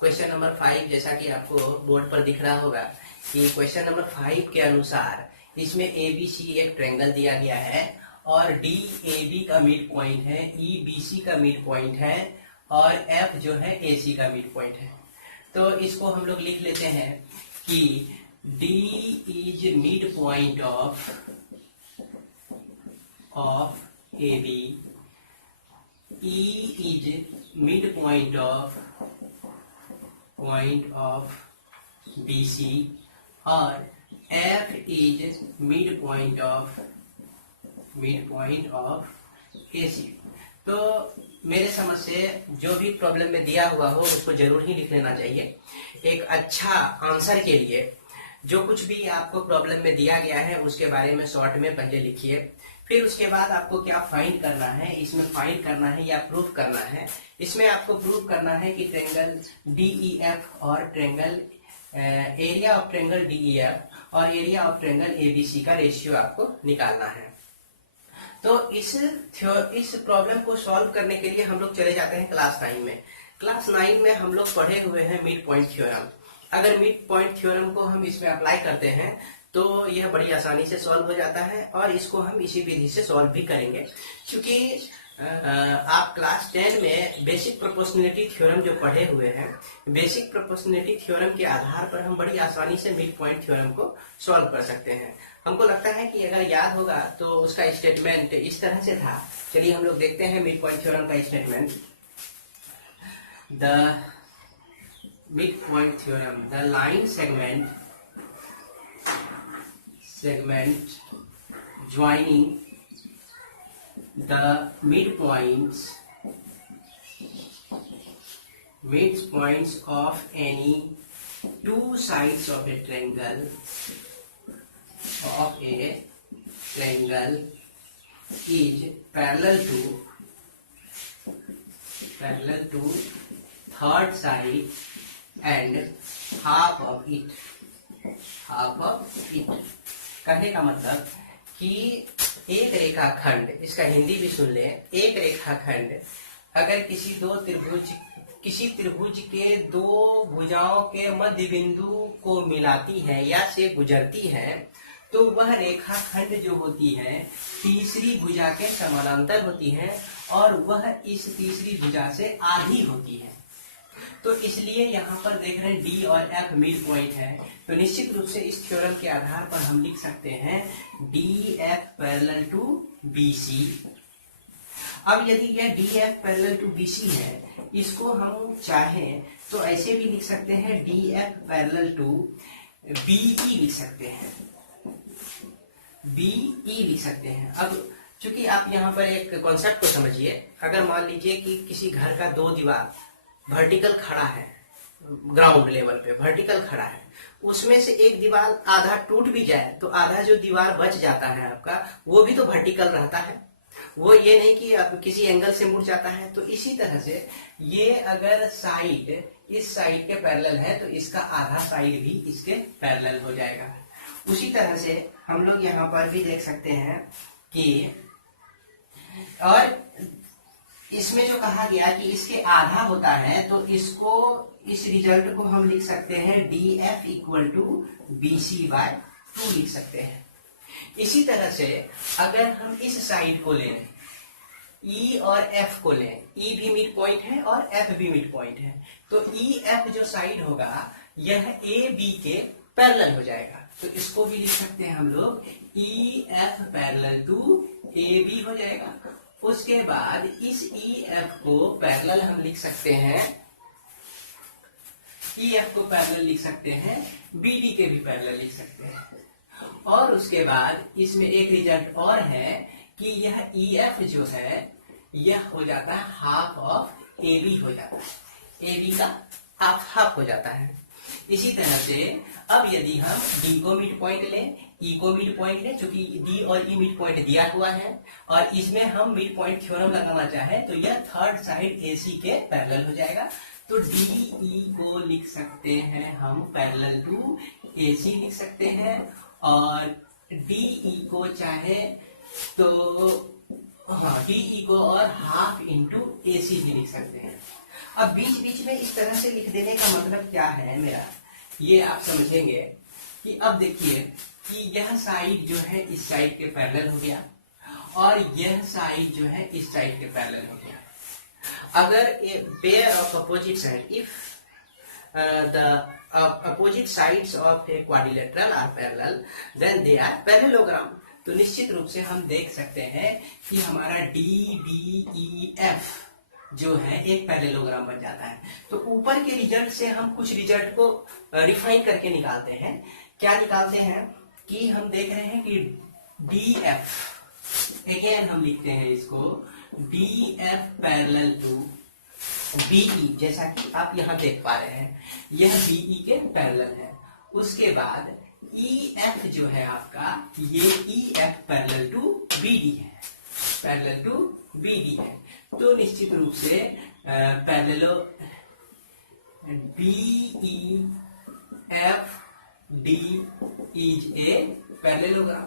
Question number 5, जैसा कि आपको बोर्ड पर दिख रहा होगा कि क्वेश्चन नंबर 5 के अनुसार इसमें ABC एक ट्रायंगल दिया गया है और DAB का मिड पॉइंट है, EBC का मिड पॉइंट है और F जो है AC का मिड पॉइंट है। तो इसको हम लोग लिख लेते हैं कि D is mid point of AB, E is midpoint of BC और F is midpoint of AC। तो मेरे समझ से जो भी प्रॉब्लम में दिया हुआ हो उसको जरूर ही लिख लेना चाहिए। एक अच्छा आंसर के लिए जो कुछ भी आपको प्रॉब्लम में दिया गया है उसके बारे में शॉर्ट में पहले लिखिए, फिर उसके बाद आपको क्या फाइंड करना है, इसमें फाइंड करना है या प्रूफ करना है। इसमें आपको प्रूफ करना है कि ट्रायंगल DEF और triangle area of triangle DEF और एरिया ऑफ ट्रायंगल ABC का रेशियो आपको निकालना है। तो इस प्रॉब्लम को सॉल्व करने के लिए हम लोग चले जाते हैं क्लास 9 में। क्लास 9 में हम लोग पढ़े हुए हैं मिड पॉइंट थ्योरम। अगर मिड पॉइंट थ्योरम को हम इसमें अप्लाई करते हैं तो यह बड़ी आसानी से सॉल्व हो जाता है और इसको हम इसी विधि से सॉल्व भी करेंगे। क्योंकि आप क्लास 10 में बेसिक प्रोपोर्शनलिटी थ्योरम जो पढ़े हुए हैं, बेसिक प्रोपोर्शनलिटी थ्योरम के आधार पर हम बड़ी आसानी से मिड पॉइंट थ्योरम को सॉल्व कर सकते हैं। हमको लगता है कि अगर याद होगा तो उसका स्टेटमेंट इस तरह से था। चलिए हम लोग देखते हैं मिड पॉइंट थ्योरम का statement. The mid point theorem, the line segment joining the midpoints of any two sides of a triangle is parallel to third side and half of it। कहने का मतलब कि एक रेखाखंड, इसका हिंदी भी सुन ले, एक रेखाखंड अगर किसी त्रिभुज के दो भुजाओं के मध्य बिंदु को मिलाती है या से गुजरती है तो वह रेखाखंड जो होती है तीसरी भुजा के समानांतर होती है और वह इस तीसरी भुजा से आधी होती है। तो इसलिए यहाँ पर देख रहे हैं D और F मिड पॉइंट है, तो निश्चित रूप से इस थ्योरम के आधार पर हम लिख सकते हैं DF पैरेलल टू BC। अब यदि यह DF पैरेलल टू BC है, इसको हम चाहें तो ऐसे भी लिख सकते हैं DF पैरेलल टू BE लिख सकते हैं, BE लिख सकते हैं। अब चूंकि आप यहाँ पर एक कॉन्सेप्ट को समझिए, अगर मान लीजिए कि किसी घर का दो दीवार वर्टिकल खड़ा है, ग्राउंड लेवल पे वर्टिकल खड़ा है, उसमें से एक दीवार आधा टूट भी जाए तो आधा जो दीवार बच जाता है आपका वो भी तो वर्टिकल रहता है, वो ये नहीं कि आप किसी एंगल से मुड़ जाता है। तो इसी तरह से ये अगर साइड इस साइड के पैरेलल है तो इसका आधा साइड भी इसके पैरेलल हो जाएगा। उसी तरह से हम लोग यहाँ पर भी देख सकते हैं कि और इसमें जो कहा गया कि इसके आधा होता है तो इसको, इस रिजल्ट को हम लिख सकते हैं DF इक्वल टू BC/2 लिख सकते हैं। इसी तरह से अगर हम इस साइड को लें, E और F को लें, E भी मिड पॉइंट है और F भी मिड पॉइंट है, तो EF जो साइड होगा यह AB के पैरेलल हो जाएगा। तो इसको भी लिख सकते हैं हम लोग EF पैरेलल टू AB हो जाएगा। उसके बाद इस EF को पैरेलल हम लिख सकते हैं, EF को पैरेलल लिख सकते हैं, BD के भी पैरेलल लिख सकते हैं। और उसके बाद इसमें एक रिजल्ट और है कि यह EF जो है यह हो जाता है हाफ ऑफ AB हो जाता है, AB का हाफ हो जाता है। इसी तरह से अब यदि हम D को मिड पॉइंट लें, E को मिड पॉइंट लें, चूंकि D और E मिड पॉइंट दिया हुआ है और इसमें हम मिड पॉइंट थ्योरम लगाना चाहें तो यह थर्ड साइड AC के पैरेलल हो जाएगा। तो DE को लिख सकते हैं हम पैरेलल टू AC लिख सकते हैं और DE को चाहे तो हाँ DE को और हाफ इंटू AC भी लिख सकते हैं। अब बीच बीच में इस तरह से लिख देने का मतलब क्या है मेरा, ये आप समझेंगे कि अब देखिए कि यह साइड जो है इस साइड के पैरेलल हो गया और यह साइड जो है इस साइड के पैरेलल हो गया। अगर a pair of opposite side, if the opposite sides of a quadrilateral are parallel, then they are parallelogram। तो निश्चित रूप से हम देख सकते हैं कि हमारा DBEF जो है एक पैरेललोग्राम बन जाता है। तो ऊपर के रिजल्ट से हम कुछ रिजल्ट को रिफाइन करके निकालते हैं। क्या निकालते हैं कि हम देख रहे हैं कि DF, अगेन हम लिखते हैं इसको DF पैरेलल टू BE, जैसा कि आप यहाँ देख पा रहे हैं यह BE के पैरेलल है। उसके बाद EF जो है आपका, ये EF पैरेलल टू BD है, पैरेलल टू BD है। तो निश्चित रूप से पैरेललो BEFD इज ए पैरेललोग्राम।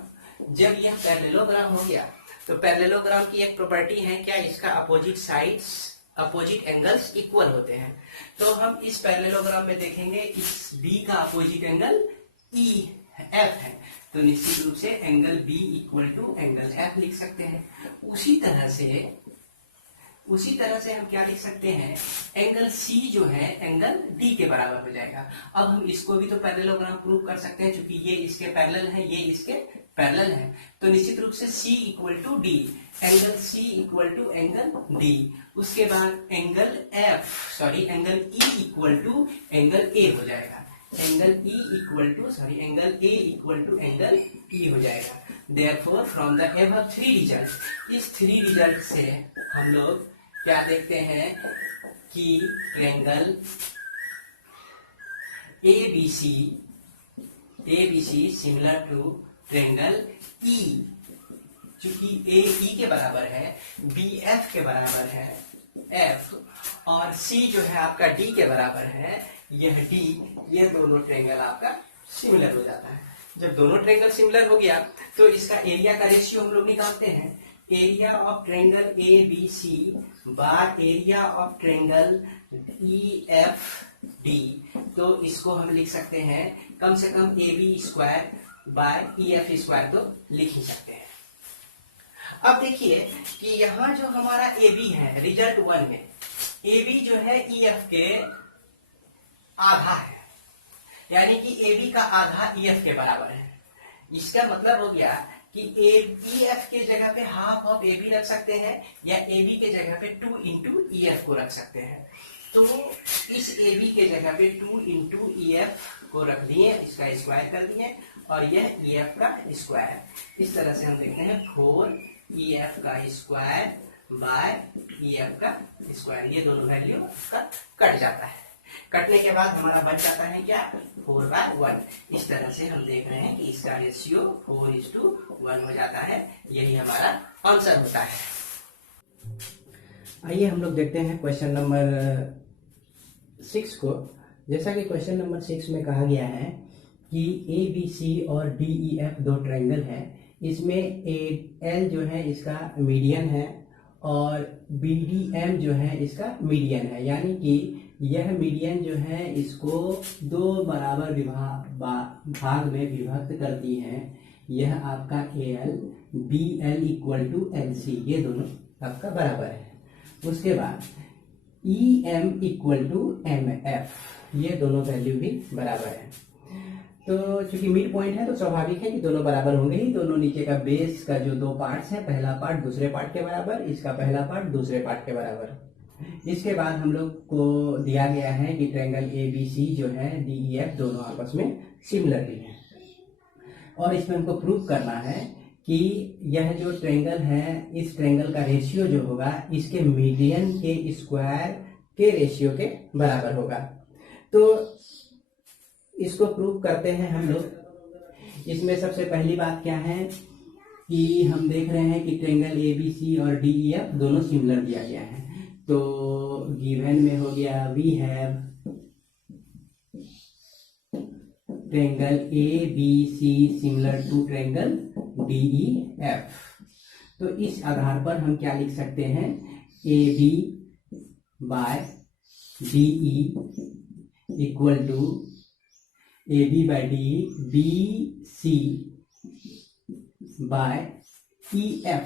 जब यह पैरेललोग्राम हो गया तो पैरेललोग्राम की एक प्रॉपर्टी है क्या, इसका opposite sides, opposite angles equal होते हैं। तो हम इस पैरेललोग्राम में देखेंगे इस B का अपोजिट एंगल EF है, तो निश्चित रूप से angle B equal to angle F लिख सकते हैं। उसी तरह से हम क्या लिख सकते हैं, एंगल C जो है एंगल D के बराबर हो जाएगा। अब हम इसको भी तो पैरेललोग्राम प्रूव कर सकते हैं, क्योंकि ये इसके पैरेलल है, ये इसके पैरेलल है। तो निश्चित रूप से C equal to D, angle C equal to angle D। उसके बाद angle angle E equal to angle A हो जाएगा, angle E equal to angle A equal to angle E हो जाएगा। Therefore from the above three results, इस 3 result से हम लोग क्या देखते हैं कि triangle ABC similar to triangle E, चूंकि AE के बराबर है, BF के बराबर है F, और C जो है आपका D के बराबर है, यह D, ये दोनों ट्रायंगल आपका सिमिलर हो जाता है। जब दोनों ट्रायंगल सिमिलर हो गया तो इसका एरिया का रेशियो हम लोग निकालते हैं, area of triangle ABC bye area of triangle EFD। तो इसको हम लिख सकते हैं कम से कम AB square by EF square, तो लिख ही सकते हैं। अब देखिए कि यहाँ जो हमारा AB है रिजल्ट 1 में, AB जो है EF के आधा है, यानी कि AB का आधा EF के बराबर है। इसका मतलब हो गया कि EF के जगह पे हाफ ऑफ AB रख सकते हैं, या AB के जगह पे 2 इंटू EF को रख सकते हैं। तो इस AB के जगह पे 2 इंटू EF को रख दिए, इसका स्क्वायर कर दिए, और यह EF का स्क्वायर। इस तरह से हम देखते हैं 4 EF का स्क्वायर बाय EF का स्क्वायर, ये दोनों वैल्यू का कट जाता है। कटने के बाद हमारा बच जाता है क्या, 4/1। इस तरह से हम देख रहे हैं कि इसका रेशियो 4:1 हो जाता है। यही हमारा आंसर होता है। आइए हम लोग देखते हैं क्वेश्चन नंबर 6 को। जैसा कि क्वेश्चन नंबर 6 में कहा गया है कि ABC और DEF दो ट्रायंगल है, इसमें L जो है इसका मीडियन है और BDM जो है इसका मीडियन है, यानी कि यह मीडियन जो है इसको दो बराबर भाग में विभक्त करती है। यह आपका AL BL equal to LC, ये दोनों आपका बराबर है। उसके बाद EM इक्वल टू MF, ये दोनों वैल्यू भी बराबर है। तो चूंकि मिड पॉइंट है तो स्वाभाविक है कि दोनों बराबर होंगे ही। दोनों नीचे का बेस का जो दो पार्ट्स है, पहला पार्ट दूसरे पार्ट के बराबर, इसका पहला पार्ट दूसरे पार्ट के बराबर। इसके बाद हम लोग को दिया गया है कि ट्रायंगल ABC जो है DEF दोनों आपस में सिमिलरली है, और इसमें हमको प्रूव करना है कि यह जो ट्रायंगल है, इस ट्रायंगल का रेशियो जो होगा इसके मीडियन के स्क्वायर के रेशियो के बराबर होगा। तो इसको प्रूव करते हैं हम लोग। इसमें सबसे पहली बात क्या है कि हम देख रहे हैं कि ट्रायंगल ABC और DEF दोनों सिमिलर दिया गया है। तो गिवन में हो गया we have triangle ABC similar to triangle DEF। तो इस आधार पर हम क्या लिख सकते हैं, A B by D E equal to A B by D E B C by E F.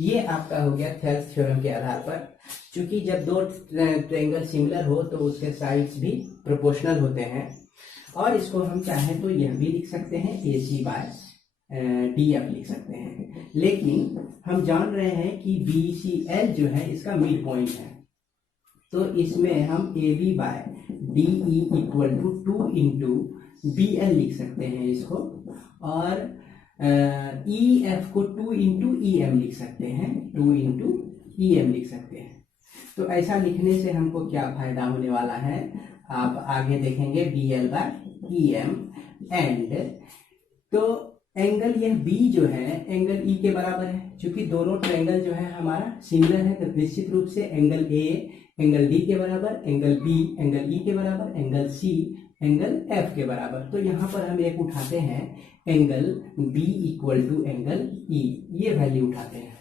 ये आपका हो गया थेल्स थ्योरम के आधार पर। चूंकि जब दो ट्रायंगल सिमिलर हो तो उसके साइड्स भी प्रोपोर्शनल होते हैं, और इसको हम चाहें तो यह भी लिख सकते हैं ए सी बाय डी एफ लिख सकते हैं। लेकिन हम जान रहे हैं कि बी सी एल जो है इसका मिड पॉइंट है, तो इसमें हम A B by D E equal to 2 into B L लिख सकते हैं इसको, और ई एफ को 2 इंटू ई एम लिख सकते हैं, 2 इंटू ई एम लिख सकते हैं। तो ऐसा लिखने से हमको क्या फायदा होने वाला है, आप आगे देखेंगे, B L by E M and, तो एंगल यह बी जो है एंगल ई के बराबर है। क्योंकि दोनों ट्रायंगल जो है हमारा सिमिलर है, तो निश्चित रूप से एंगल ए एंगल डी के बराबर, एंगल बी एंगल ई के बराबर, एंगल सी एंगल एफ के बराबर। तो यहाँ पर हम एक उठाते हैं angle B equal to angle E, ये वैल्यू उठाते हैं।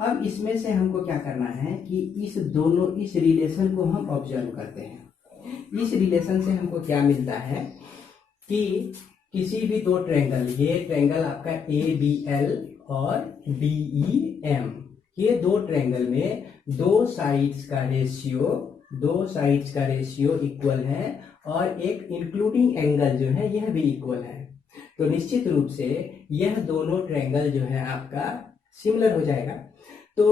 अब इसमें से हमको क्या करना है कि इस रिलेशन को हम ऑब्जर्व करते हैं। इस रिलेशन से हमको क्या मिलता है कि किसी भी दो ट्रायंगल, ये ट्रायंगल आपका ए बी एल और डी ई एम, ये दो ट्रायंगल में दो साइड्स का रेशियो इक्वल है, और एक इंक्लूडिंग एंगल जो है यह भी इक्वल है। तो निश्चित रूप से यह दोनों ट्रायंगल जो है आपका सिमिलर हो जाएगा। तो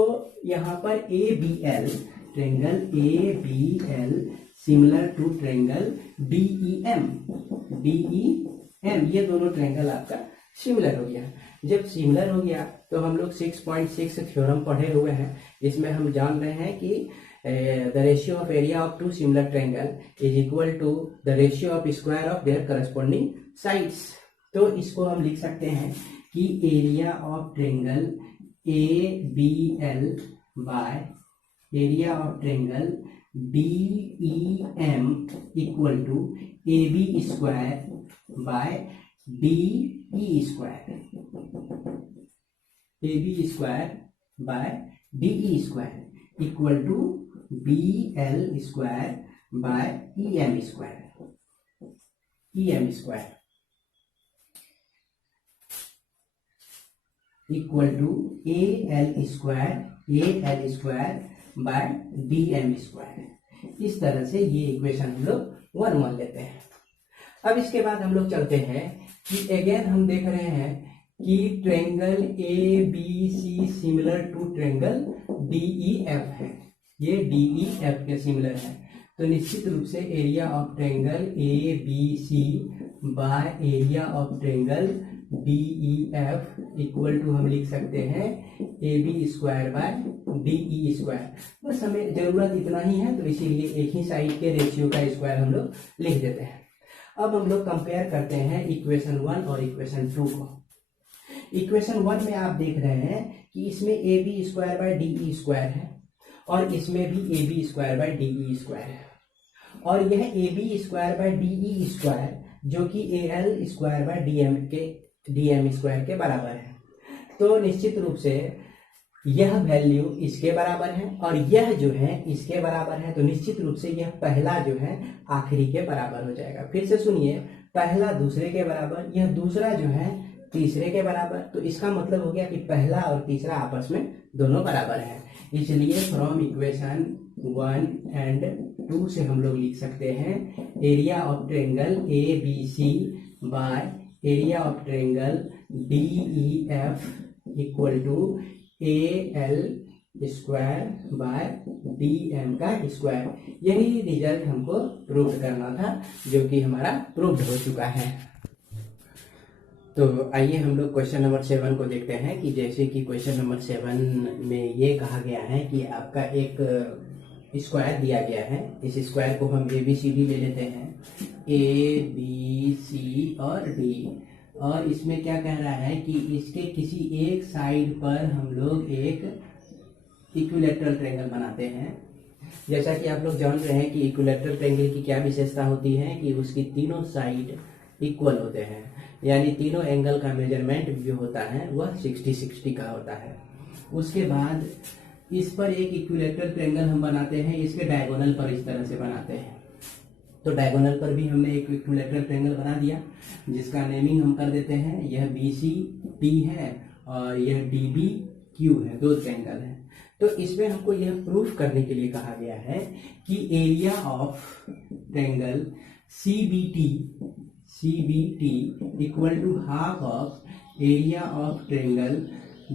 यहाँ पर A B L, triangle A B L similar to triangle D E M, ये दोनों ट्रायंगल आपका सिमिलर हो गया। जब सिमिलर हो गया तो हम लोग 6.6 थ्योरम पढ़े हुए हैं, इसमें हम जान रहे हैं कि the ratio of area of two similar triangle is equal to the ratio of square of their corresponding sides. तो इसको हम लिख सकते हैं कि area of triangle A B L by area of triangle D E M equal to A B square by D E square, A B square by D E square equal to B L square by E M square equal to A L square by D M square. इस तरह से ये equation हम लोग 1 मान लेते हैं। अब इसके बाद हम लोग चलते हैं कि अगेन हम देख रहे हैं कि triangle A B C similar to triangle D E F है, ये डी ई एफ के सिमिलर है। तो निश्चित रूप से area of triangle A B C by area of triangle D E F equal to हम लिख सकते हैं A B square by D E square. बस हमें जरूरत इतना ही है, तो इसीलिए एक ही साइड के रेशियो का स्क्वायर हम लोग लिख देते हैं। अब हम लोग कंपेयर करते हैं इक्वेशन 1 और इक्वेशन 2 को। इक्वेशन 1 में आप देख रहे हैं कि इसमें A B square by D E square है, और इसमें भी A B square by D E square है, और यह A B square by D E square जो कि A L square by D M square के बराबर है। तो निश्चित रूप से यह वैल्यू इसके बराबर है और यह जो है इसके बराबर है, तो निश्चित रूप से यह पहला जो है आखिरी के बराबर हो जाएगा। फिर से सुनिए, पहला दूसरे के बराबर, यह दूसरा जो है तीसरे के बराबर। तो इसका मतलब हो गया कि पहला और तीसरा आपस में दोनों बराबर है। इसलिए फ्रॉम इक्वेशन 1 एंड 2 से हम लोग लिख सकते हैं area of triangle A B C by area of triangle D E F equal to A L square by D M का स्क्वायर। यही रिजल्ट हमको प्रूव करना था, जो कि हमारा प्रूव्ड हो चुका है। तो आइए हम लोग क्वेश्चन नंबर 7 को देखते हैं कि जैसे कि क्वेश्चन नंबर 7 में ये कहा गया है कि आपका एक स्क्वायर दिया गया है। इस स्क्वायर को हम ए बी सी डी ले लेते हैं, ए बी सी और डी, और इसमें क्या कह रहा है कि इसके किसी एक साइड पर हम लोग एक इक्विलैटरल ट्रायंगल बनाते हैं। जैसा कि आप लोग जान रहे हैं कि इक्विलैटरल ट्रायंगल की क्या विशेषता होती है कि उसकी तीनों साइड इक्वल होते हैं। यानी तीनों एंगल का मेजरमेंट जो होता है वह 60-60 का होता है। उसके बाद इस पर एक इक्विलेटरल ट्रायंगल हम बनाते हैं, इसके डायगोनल पर इस तरह से बनाते हैं। तो डायगोनल पर भी हमने एक इक्विलेटरल ट्रायंगल बना दिया, जिसका नेमिंग हम कर देते हैं। यह BCT है और यह DBQ है, दो ट्रायंगल है। तो इसमें हमको यह प्रूफ करने के लिए कहा गया है कि area of triangle CBT equal to half of area of triangle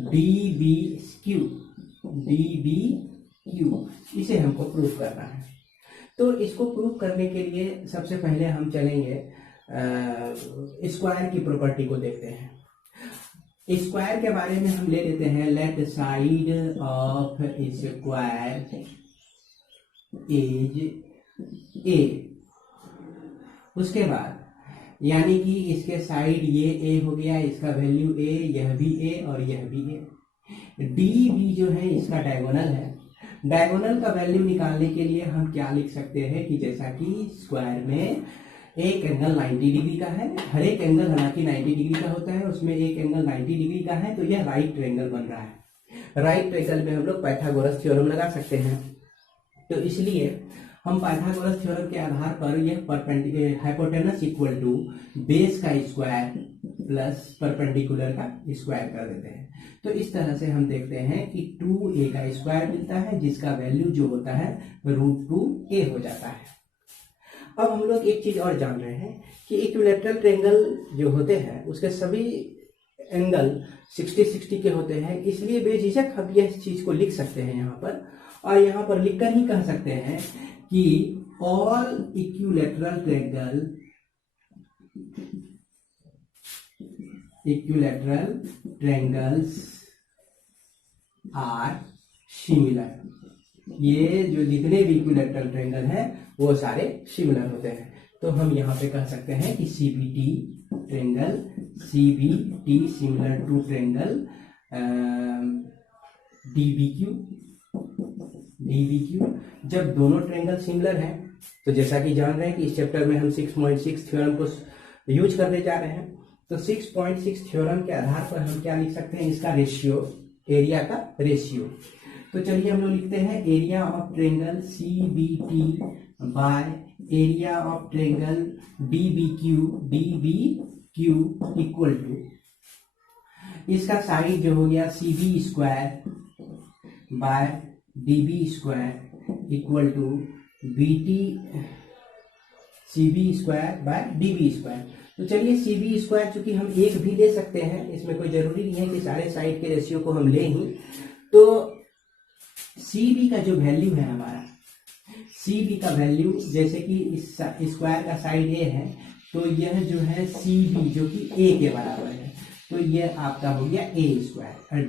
DBQ। इसे हमको प्रूफ करना है। तो इसको प्रूफ करने के लिए सबसे पहले हम चलेंगे स्क्वायर की प्रॉपर्टी को देखते हैं। स्क्वायर के बारे में हम ले लेते हैं, let side of square is A। उसके बाद यानी कि इसके साइड ये A हो गया, इसका वैल्यू A, यह भी A और यह भी A। DB जो है इसका डायगोनल है। डायगोनल का वैल्यू निकालने के लिए हम क्या लिख सकते हैं कि जैसा कि स्क्वायर में एक एंगल 90 डिग्री का है, हर एक एंगल हालांकि 90 डिग्री का होता है, उसमें एक एंगल 90 डिग्री का है, तो यह राइट ट्रायंगल बन रहा है। राइट ट्रायंगल में हम लोग पाइथागोरस थ्योरम लगा सकते हैं। तो इसलिए हम पाइथागोरस थ्योरम के आधार पर यह हाइपोटेनस इक्वल टू बेस का स्क्वायर प्लस परपेंडिकुलर का स्क्वायर कर देते हैं। तो इस तरह से हम देखते हैं कि 2a का स्क्वायर मिलता है, जिसका वैल्यू जो होता है √2a हो जाता है। अब हम लोग एक चीज और जान रहे हैं कि इक्विलैटरल ट्रायंगल जो होते हैं उसके सभी एंगल 60-60 के होते हैं, इसलिए बेझिझक हम यह चीज को लिख सकते हैं यहाँ पर, और यहाँ पर लिखकर ही कह सकते हैं कि all equilateral triangles are similar. ये जो जितने भी इक्विलैटरल ट्रायंगल हैं वो सारे सिमिलर होते हैं। तो हम यहाँ पे कह सकते हैं कि CBT similar to triangle DBQ। जब दोनों ट्रायंगल सिमिलर हैं, तो जैसा कि जान रहे हैं कि इस चैप्टर में हम 6.6 थ्योरम को यूज करने जा रहे हैं। तो 6.6 थ्योरम के आधार पर हम क्या लिख सकते हैं, इसका रेशियो, एरिया का रेशियो। तो चलिए हम लोग लिखते हैं area of triangle CBT by area of triangle DBQ equal to, इसका साइड जो हो गया CB square by DB square equal to CB square by DB square. तो चलिए CB स्क्वायर चूंकि हम एक भी ले सकते हैं, इसमें कोई जरूरी नहीं है कि सारे साइड के रेशियो को हम ले ही। तो CB का जो वैल्यू है हमारा, CB का वैल्यू जैसे कि इस स्क्वायर का साइड A है, तो यह जो है CB जो कि A के बराबर है, तो यह आपका हो गया A स्क्वायर। और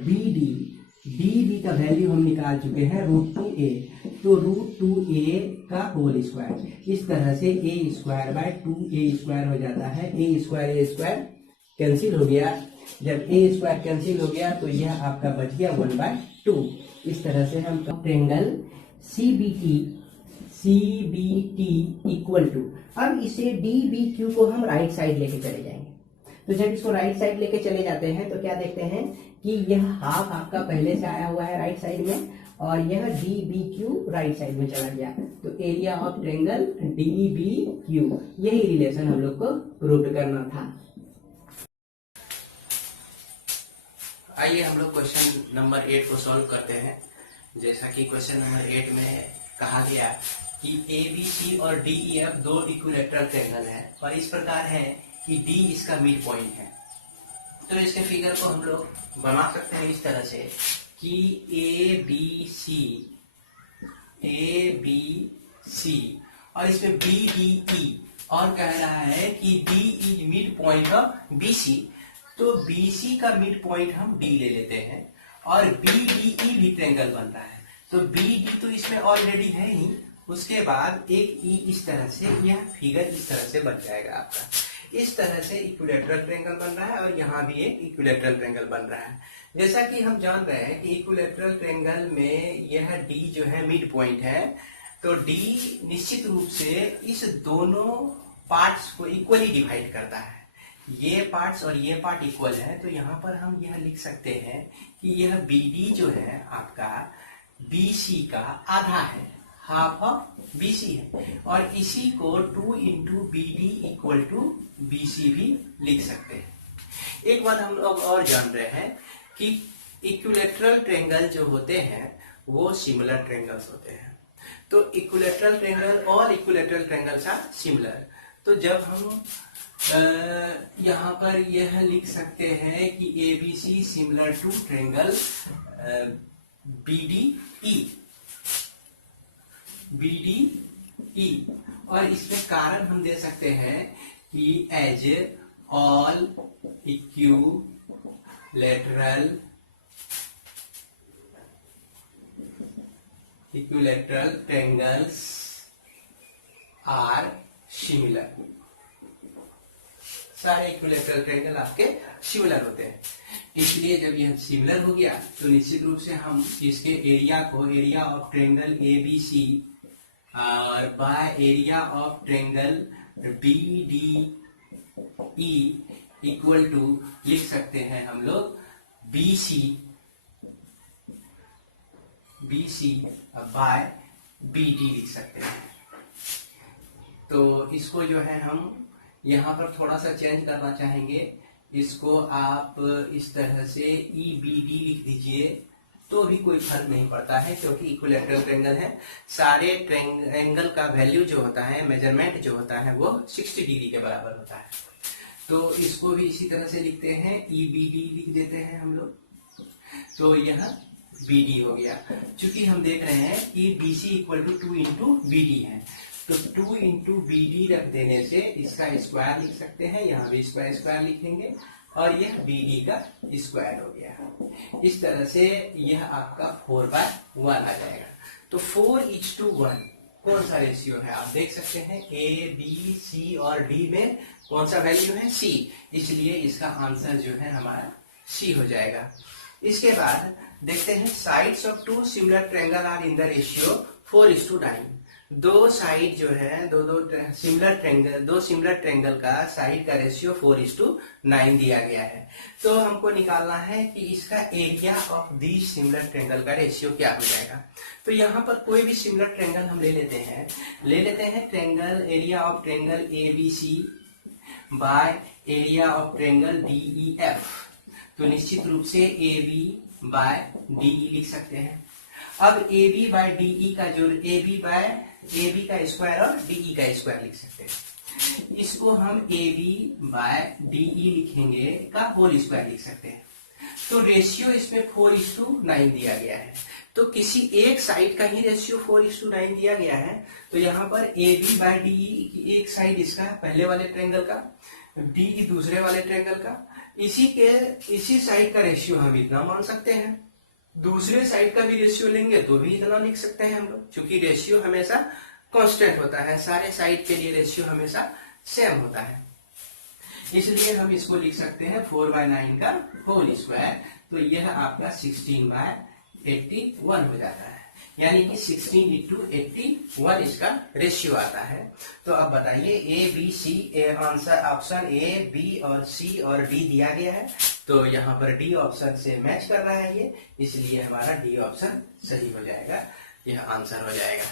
DB का वैल्यू हम निकाल चुके हैं √2a, तो √2a का होल स्क्वायर। इस तरह से A square by 2a square हो जाता है। A स्क्वायर कैंसिल हो गया। जब A स्क्वायर कैंसिल हो गया तो यह आपका बच गया 1/2। इस तरह से हम ट्रायंगल CBT इक्वल टू, अब इसे DBQ को हम राइट साइड लेके चले जाएंगे। तो जब इसको राइट साइड लेके चले जाते हैं तो क्या देखते हैं कि यह हाफ आपका पहले से आया हुआ है राइट साइड में, और यह DBQ राइट साइड में चला गया। तो एरिया ऑफ ट्रायंगल DBQ, यही रिलेशन हम लोग को प्रूव करना था। आइए हम लोग क्वेश्चन नंबर 8 को सॉल्व करते हैं। जैसा कि क्वेश्चन नंबर 8 में कहा गया कि ABC और DEF दो इक्विलैटरल ट्रायंगल है, और इस प्रकार है कि D इसका मिड पॉइंट है। तो इसके फिगर को हम लोग बना सकते हैं इस तरह से कि ABC और इसमें BDE, और कह रहा है कि D is mid point of BC। तो BC का मिड पॉइंट हम D ले लेते हैं, और BDE भी ट्रायंगल बन रहा है। तो BD तो इसमें ऑलरेडी है ही, उसके बाद एक E इस तरह से, यह फिगर इस तरह से बन जाएगा आपका। इस तरह से इक्विलैटरल ट्रायंगल बन रहा है, और यहाँ भी एक इक्विलैटरल ट्रायंगल बन रहा है। जैसा कि हम जान रहे हैं कि इक्विलैटरल ट्रायंगल में यह D जो है मिड पॉइंट है, तो D निश्चित रूप से इस दोनों पार्ट्स को इक्वली डिवाइड करता है। ये पार्ट्स और ये पार्ट इक्वल है, तो यहाँ पर हम यह लिख सकते हैं कि यह BD जो है आपका BC का आधा है, हाफ ऑफ BC है, और इसी को 2 into BD equal to BC भी लिख सकते हैं। एक बात हम लोग और जान रहे हैं कि इक्विलैटरल ट्रायंगल जो होते हैं वो सिमिलर ट्रायंगल्स होते हैं। तो इक्विलैटरल ट्रायंगल और इक्विलैटरल ट्रायंगल्स आर सिमिलर। तो जब हम यहाँ पर यह लिख सकते हैं कि ABC similar to triangle BDE, और इसमें कारण हम दे सकते हैं कि as all equilateral triangles are similar. सारे इक्विलैटरल ट्रायंगल आपके सिमिलर होते हैं, इसलिए जब यह सिमिलर हो गया तो निश्चित रूप से हम इसके एरिया को एरिया ऑफ ट्रायंगल ABC और by area of triangle BDE equal to लिख सकते हैं हम लोग BC बाय BD लिख सकते हैं। तो इसको जो है हम यहाँ पर थोड़ा सा चेंज करना चाहेंगे, इसको आप इस तरह से EBD लिख दीजिए तो भी कोई फर्क नहीं पड़ता है, क्योंकि इक्विलैटरल ट्रायंगल है। सारे ट्रायंगल का वैल्यू जो होता है, मेजरमेंट जो होता है वो 60 डिग्री के बराबर होता है। तो इसको भी इसी तरह से लिखते हैं, EBD लिख देते हैं हम लोग, तो यह BD हो गया। चूंकि हम देख रहे हैं कि BC equal to 2 into BD है, तो 2 इंटू BD रख देने से इसका स्क्वायर लिख सकते हैं, यहाँ भी स्क्वायर लिखेंगे, और यह BD का स्क्वायर हो गया। इस तरह से यह आपका 4/1 आ जाएगा। तो 4:1 कौन सा रेशियो है आप देख सकते हैं, A, B, C और D में कौन सा वैल्यू है, C, इसलिए इसका आंसर जो है हमारा C हो जाएगा। इसके बाद देखते हैं sides of two similar triangle are in the ratio 4:9। दो साइड जो है दो सिमिलर ट्रायंगल का साइड का रेशियो 4:9 दिया गया है। तो हमको निकालना है कि इसका area of this similar triangle का रेशियो क्या हो जाएगा। तो यहाँ पर कोई भी सिमिलर ट्रायंगल हम ले लेते हैं triangle area of triangle ABC bye area of triangle DEF। तो निश्चित रूप से AB बाय DE लिख सकते हैं। अब AB बाय DE का जो AB का स्क्वायर और DE का स्क्वायर लिख सकते हैं। इसको हम AB बाय DE लिखेंगे का होल स्क्वायर लिख सकते हैं। तो रेशियो इसमें 4:9 दिया गया है, तो किसी एक साइड का ही रेशियो 4:9 दिया गया है। तो यहाँ पर AB बाय DE एक साइड इसका पहले वाले ट्रायंगल का, DE दूसरे वाले ट्रायंगल का, इसी साइड का रेशियो हम इतना मान सकते हैं। दूसरे साइड का भी रेशियो लेंगे तो भी इतना लिख सकते हैं हम लोग, क्योंकि रेशियो हमेशा कांस्टेंट होता है, सारे साइड के लिए रेशियो हमेशा सेम होता है। इसलिए हम इसको लिख सकते हैं 4/9 का होल स्क्वायर। तो यह आपका 16/81 हो जाता है, यानी कि 16:81 इसका रेशियो आता है। तो अब बताइए ABC answer option A, B और C और D दिया गया है, तो यहाँ पर D ऑप्शन से मैच कर रहा है ये, इसलिए हमारा D ऑप्शन सही हो जाएगा, यह आंसर हो जाएगा।